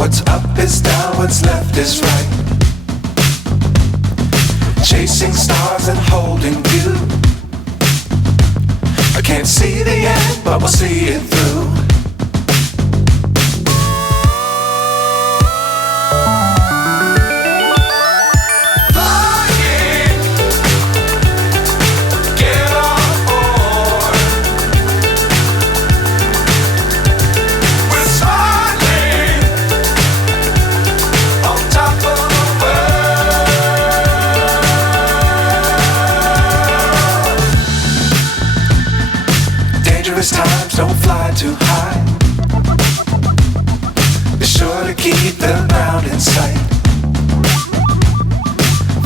What's up is down, what's left is right. Chasing stars and holding you. I can't see the end, but we'll see it through. Times don't fly too high. Be sure to keep the ground in sight.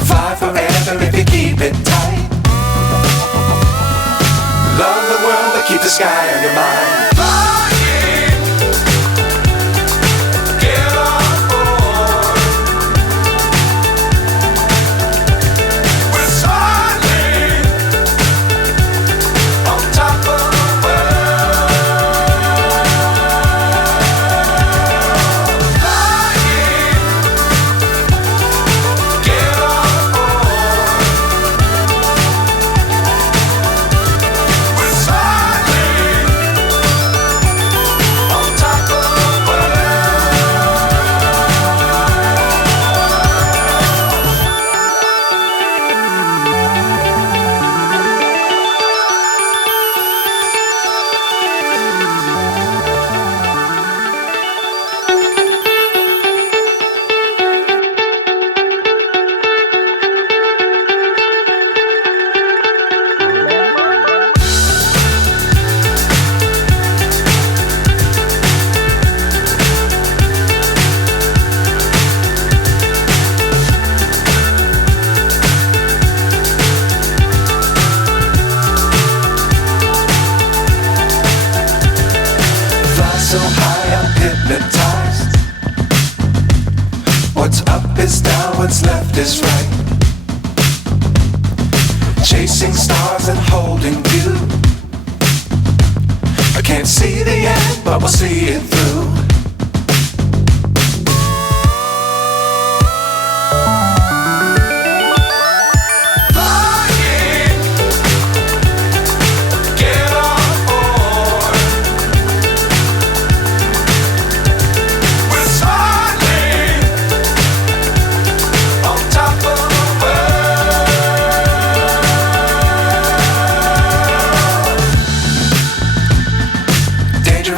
Fly forever if you keep it tight. Love the world but keep the sky on your mind. So high I'm hypnotized. What's up is down, what's left is right. Chasing stars and holding you. I can't see the end, but we'll see it through.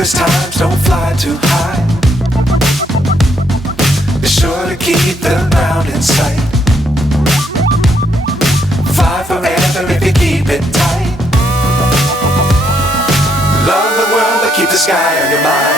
Times don't fly too high. Be sure to keep the ground in sight. Fly forever if you keep it tight. Love the world but keep the sky on your mind.